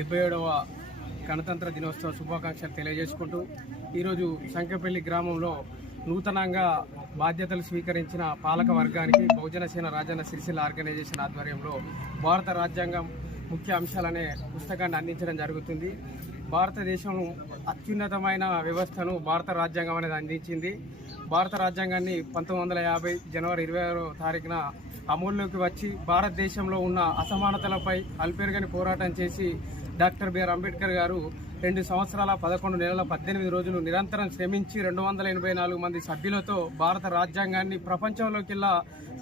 77వ గణతంత్ర దినోత్సవ శుభాకాంక్షలు తెలియజేసుకుంటూ ఈరోజు సంకెపల్లి గ్రామంలో నూతనంగా బాధ్యతలు స్వీకరించిన పాలక వర్గానికి బహుజన సేన రాజన్న సిరిసిల్ల ఆర్గనైజేషన్ ఆధ్వర్యంలో భారత రాజ్యాంగం ముఖ్య అంశాలనే పుస్తకాన్ని అందించడం జరుగుతుంది. భారతదేశం అత్యున్నతమైన వ్యవస్థను భారత రాజ్యాంగం అనేది అందించింది. భారత రాజ్యాంగాన్ని 1950 జనవరి 26వ తారీఖున అమల్లోకి వచ్చి భారతదేశంలో ఉన్న అసమానతలపై అల్పెరుగని పోరాటం చేసి డాక్టర్ బిఆర్ అంబేద్కర్ గారు 2 సంవత్సరాల 11 నెలల 18 రోజులు నిరంతరం శ్రమించి 284 మంది సభ్యులతో భారత రాజ్యాంగాన్ని ప్రపంచంలోకెల్లా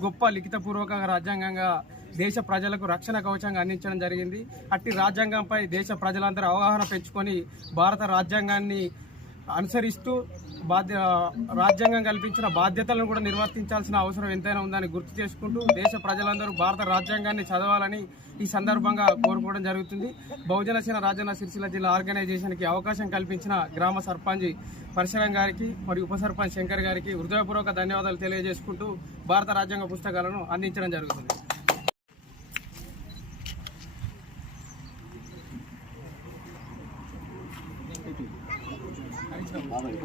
గొప్ప లిఖితపూర్వక రాజ్యాంగంగా దేశ ప్రజలకు రక్షణ కవచంగా అందించడం జరిగింది. అట్టి రాజ్యాంగంపై దేశ ప్రజలందరూ అవగాహన పెంచుకొని భారత రాజ్యాంగాన్ని అనుసరిస్తూ రాజ్యాంగం కల్పించిన బాధ్యతలను కూడా నిర్వర్తించాల్సిన అవసరం ఎంతైనా ఉందని గుర్తు చేసుకుంటూ దేశ ప్రజలందరూ భారత రాజ్యాంగాన్ని చదవాలని ఈ సందర్భంగా కోరుకోవడం జరుగుతుంది. బహుజన సేన రాజన్న సిరిసిల్ల జిల్లా ఆర్గనైజేషన్కి అవకాశం కల్పించిన గ్రామ సర్పంచ్ పరశురాం గారికి మరియు ఉప సర్పంచ్ శంకర్ గారికి హృదయపూర్వక ధన్యవాదాలు తెలియజేసుకుంటూ భారత రాజ్యాంగ పుస్తకాలను అందించడం జరుగుతుంది. బాబాయ్